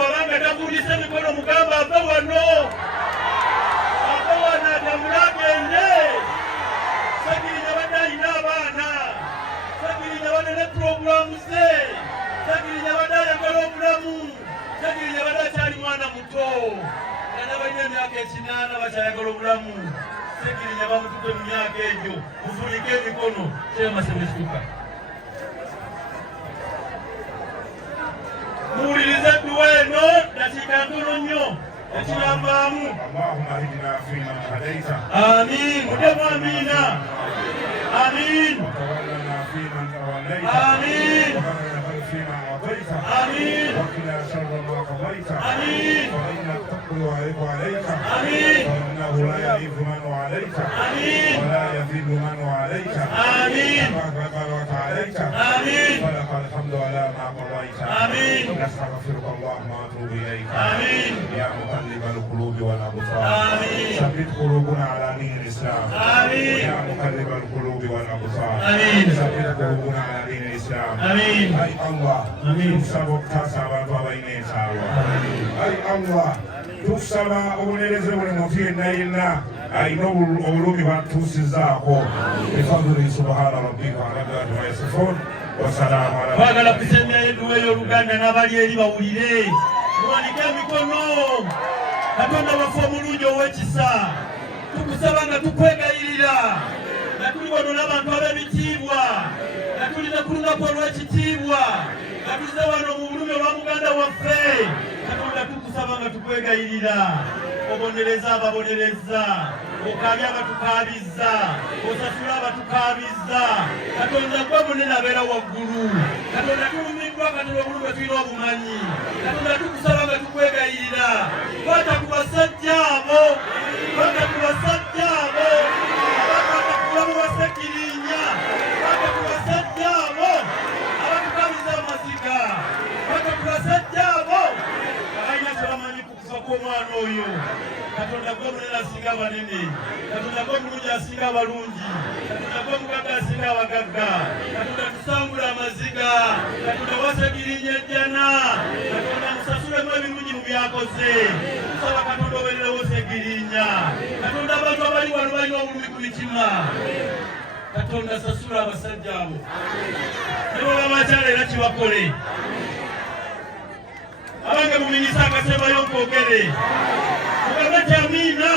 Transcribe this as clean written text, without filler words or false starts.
wabanga tavulise mikono mugamba ave wano ave wano atamulagende Sagirinya bade alina abaana Sagirinya bade ne puroguramu ze Sagirinya bade ayagala obulamu Sagirinya bade akyali mwana muto era balina emyaka 8 bakyayagala obulamu Sagirinya bamutudde mu myaka egyo mufulike emikono kyemasebesituka muwulirize edduwa eno dakiika ntono nnyo ekirambaamu Allahumma hdina fiman hadaita amin mudemu amina amin وتولنا فيمن توليت آمين وبارك فيما أعطيت آمين وقنا شر ما قضيت آمين فإنك تقضي ويعيب عليك آمين فإنه لا يعيب من وعليك آمين ولا يذل من وعليك آمين تبارك وتعاليت آمين ولك الحمد على ما قضيت آمين نستغفرك اللهم وأتوب إليك آمين يا مقلب القلوب والأبصار آمين ثبت قلوبنا على دين الإسلام آمين يا مقلب القلوب والأبصار آمين ثبت قلوبنا على دين الإسلام آمين أي الله آمين تسبب تسبب وبين سوا أي الله تسبب ونرزق ونمتين نيلنا أي نور أولومي باتوسزاكو بفضل سبحان ربك على ما يصفون والسلام على bagala kusemya edduwa ey'oluganda n'abali eri bawulire muwanike emikono Katonda waffe omulungi ow'ekisa tukusaba nga tukwegayirira nga tuli wano n'abantu ab'ebitiibwa nga tulize ku lunaku olw'ekitiibwa nga tulize wano mu bulumi olwa muganda waffe Katonda tukusaba nga tukwegayirira obonereza ababonereza okaabya abatukaabizza osasula abatukaabizza Katonda gwe munene abeera waggulu Katonda tulumiddwa Katonda obulumi bwe tulina obumanyi Katonda tukusaba nga tukwegayirira kwata ku basajja abo kwata ku basajja abo abakulamu wa Sekirinya kwata ku basajja abo abatukaabizza amaziga kwata ku basajja abo abalina kye bamanyi ku kufa kw'omwana oyo Katonda gwe munene asinga abanene Katonda gwe mulungi asinga abalungi Katonda gwe mugagga asinga abagagga Katonda tusangula amaziga Katonda wasegirinya ejjana Katonda musasulemu ebirungi mu byakoze tusaba Katonda obeererewo Segirinya Katonda abantu abali wano balina obulumi ku mitima Katonda sasula abasajja abo ne bwe babakyala era kibakole abange muminyisa akasembayo nkwogere mugambe nti amiina